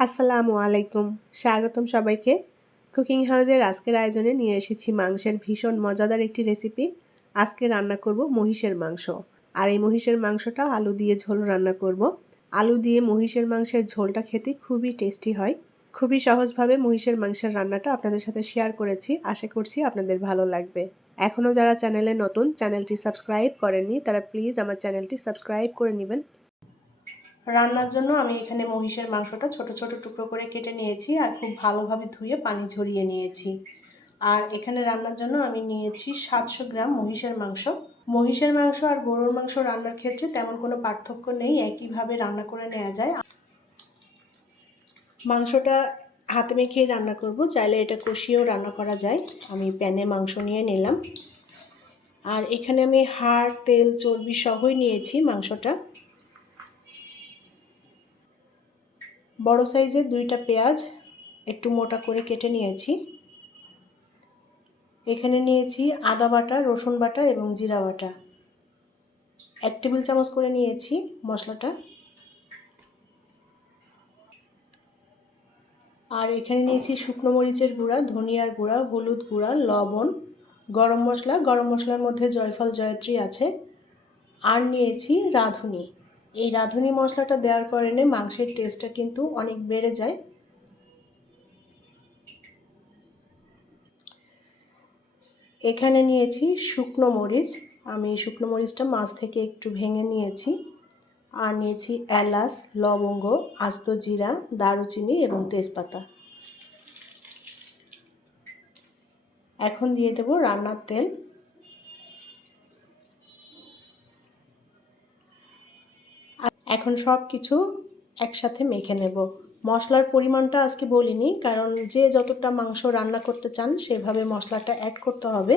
আসসালামু আলাইকুম, স্বাগতম সবাইকে। কুকিং হাউজের আজকের আয়োজনে নিয়ে এসেছি মাংসের ভীষণ মজাদার একটি রেসিপি। আজকে রান্না করব মহিষের মাংস। আর এই মহিষের মাংসটা আলু দিয়ে ঝোল রান্না করব। আলু দিয়ে মহিষের মাংসের ঝোলটা খেতে খুবই টেস্টি হয়। খুবই সহজভাবে মহিষের মাংসের রান্নাটা আপনাদের সাথে শেয়ার করেছি, আশা করছি আপনাদের ভালো লাগবে। এখনও যারা চ্যানেলে নতুন, চ্যানেলটি সাবস্ক্রাইব করেননি, তারা প্লিজ আমার চ্যানেলটি সাবস্ক্রাইব করে নেবেন। রান্নার জন্য আমি এখানে মহিষের মাংসটা ছোট ছোট টুকরো করে কেটে নিয়েছি আর খুব ভালোভাবে ধুয়ে পানি ঝরিয়ে নিয়েছি। আর এখানে রান্নার জন্য আমি নিয়েছি 700 গ্রাম মহিষের মাংস। মহিষের মাংস আর গরুর মাংস রান্নার ক্ষেত্রে তেমন কোনো পার্থক্য নেই, একইভাবে রান্না করে নেওয়া যায়। মাংসটা হাতে মেখেই রান্না করব, চাইলে এটা কষিয়েও রান্না করা যায়। আমি প্যানে মাংস নিয়ে নিলাম। আর এখানে আমি হাড়, তেল, চর্বি সহই নিয়েছি মাংসটা। বড় সাইজের 2টা পেঁয়াজ একটু মোটা করে কেটে নিয়েছি। এখানে নিয়েছি আদা বাটা, রসুন বাটা এবং জিরা বাটা। 1 টেবিল চামচ করে নিয়েছি মশলাটা। আর এখানে নিয়েছি শুকনো মরিচের গুঁড়া, ধনিয়ার গুঁড়া, হলুদ গুঁড়া, লবণ, গরম মশলা। গরম মশলার মধ্যে জয়ফল, জয়ত্রী আছে। আর নিয়েছি রাঁধুনি। এই রাঁধুনি মশলাটা দেওয়ার কারণে মাংসের টেস্টটা কিন্তু অনেক বেড়ে যায়। এখানে নিয়েছি শুকনো মরিচ। আমি শুকনো মরিচটা মাছ থেকে একটু ভেঙে নিয়েছি। আর নিয়েছি এলাচ, লবঙ্গ, আস্ত জিরা, দারুচিনি এবং তেজপাতা। এখন দিয়ে দেব রান্নার তেল। এখন সব কিছু একসাথে মেখে নেব। মশলার পরিমাণটা আজকে বলিনি, কারণ যে যতটা মাংস রান্না করতে চান সেভাবে মশলাটা অ্যাড করতে হবে।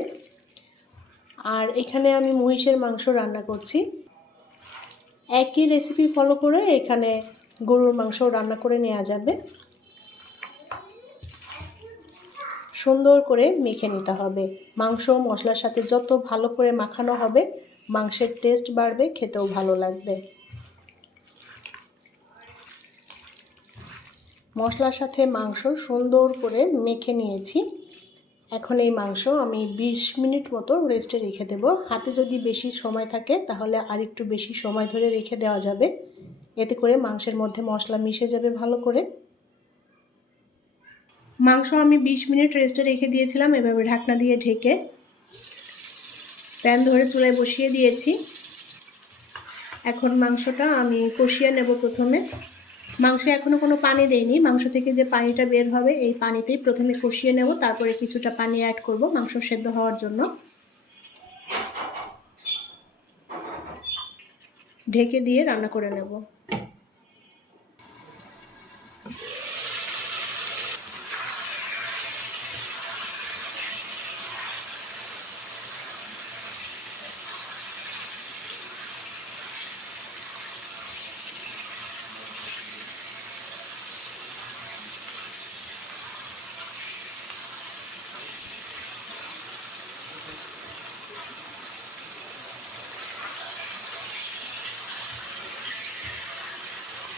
আর এখানে আমি মহিষের মাংস রান্না করছি। একই রেসিপি ফলো করে এখানে গরুর মাংস রান্না করে নেওয়া যাবে। সুন্দর করে মেখে নিতে হবে। মাংস মশলার সাথে যত ভালো করে মাখানো হবে মাংসের টেস্ট বাড়বে, খেতেও ভালো লাগবে। মশলার সাথে মাংস সুন্দর করে মেখে নিয়েছি। এখন এই মাংস আমি 20 মিনিট মতো রেস্টে রেখে দেব। হাতে যদি বেশি সময় থাকে তাহলে আর একটু বেশি সময় ধরে রেখে দেওয়া যাবে, এতে করে মাংসের মধ্যে মশলা মিশে যাবে ভালো করে। মাংস আমি 20 মিনিট রেস্টে রেখে দিয়েছিলাম, এভাবে ঢাকনা দিয়ে ঢেকে। প্যান ধরে চুলায় বসিয়ে দিয়েছি। এখন মাংসটা আমি কষিয়ে নেব। প্রথমে মাংসে এখনও কোনো পানি দেইনি, মাংস থেকে যে পানিটা বের হবে এই পানিতেই প্রথমে কষিয়ে নেব, তারপরে কিছুটা পানি অ্যাড করব মাংস সেদ্ধ হওয়ার জন্য। ঢেকে দিয়ে রান্না করে নেব।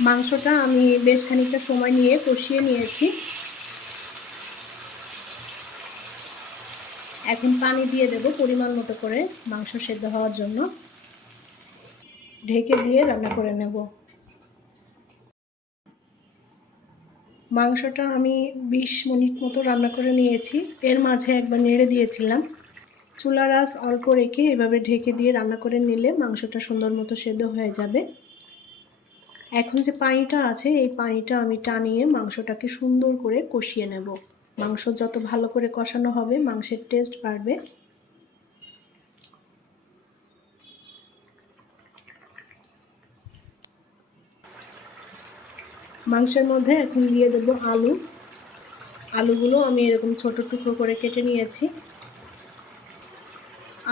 মাংসটা আমি বেশ খানিকটা সময় নিয়ে কষিয়ে নিয়েছি। এখন পানি দিয়ে দেব পরিমাণ মতো করে মাংস সেদ্ধ হওয়ার জন্য। ঢেকে দিয়ে রান্না করে নেব। মাংসটা আমি 20 মিনিট মতো রান্না করে নিয়েছি। এর মাঝে একবার নেড়ে দিয়েছিলাম। চুলার আঁচ অল্প রেখে এভাবে ঢেকে দিয়ে রান্না করে নিলে মাংসটা সুন্দর মতো সেদ্ধ হয়ে যাবে। এখন যে পানিটা আছে এই পানিটা আমি টানিয়ে মাংসটাকে সুন্দর করে কষিয়ে নেব। মাংস যত ভালো করে কষানো হবে মাংসের টেস্ট বাড়বে। মাংসের মধ্যে এখন দিয়ে দেব আলু। আলুগুলো আমি এরকম ছোট টুকরো করে কেটে নিয়েছি।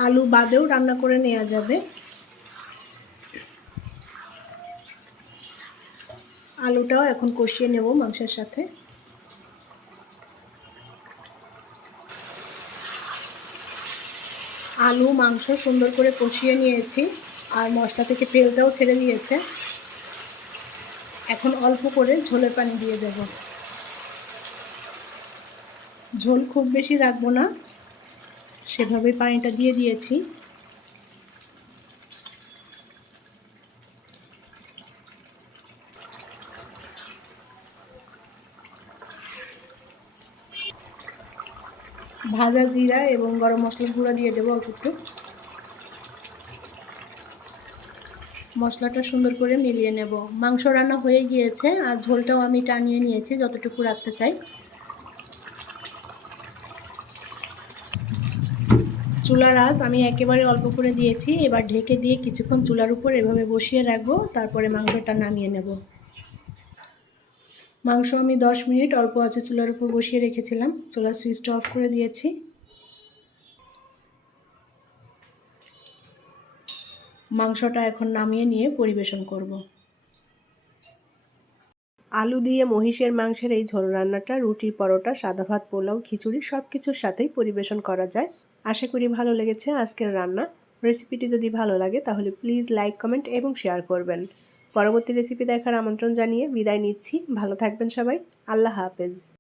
আলু বাদেও রান্না করে নেওয়া যাবে। আলুটাও এখন কষিয়ে নেব মাংসের সাথে। আলু মাংস সুন্দর করে কষিয়ে নিয়েছি আর মশলা থেকে তেলটাও ছেড়ে দিয়েছে। এখন অল্প করে ঝোলের পানি দিয়ে দেব। ঝোল খুব বেশি রাখবো না, সেভাবে পানিটা দিয়ে দিয়েছি। ভাজা জিরা এবং গরম মশলার গুঁড়া দিয়ে দেবো অল্প একটু। মশলাটা সুন্দর করে মিলিয়ে নেব। মাংস রান্না হয়ে গিয়েছে, আর ঝোলটাও আমি টানিয়ে নিয়েছি যতটুকু রাখতে চাই। চুলার আঁচ আমি একেবারে অল্প করে দিয়েছি। এবার ঢেকে দিয়ে কিছুক্ষণ চুলার উপর এভাবে বসিয়ে রাখবো, তারপরে মাংসটা নামিয়ে নেব। মাংস আমি 10 মিনিট অল্প আঁচে চুলার উপর বসিয়ে রেখেছিলাম। চুলার সুইচটা অফ করে দিয়েছি। মাংসটা এখন নামিয়ে নিয়ে পরিবেশন করব। আলু দিয়ে মহিষের মাংসের এই ঝোল রান্নাটা রুটি, পরোটা, সাদা ভাত, পোলাও, খিচুড়ি সব কিছুর সাথেই পরিবেশন করা যায়। আশা করি ভালো লেগেছে আজকের রান্না। রেসিপিটি যদি ভালো লাগে তাহলে প্লিজ লাইক, কমেন্ট এবং শেয়ার করবেন। পরবর্তী রেসিপি দেখার আমন্ত্রণ জানিয়ে বিদায় নিচ্ছি। ভালো থাকবেন সবাই। আল্লাহ হাফেজ।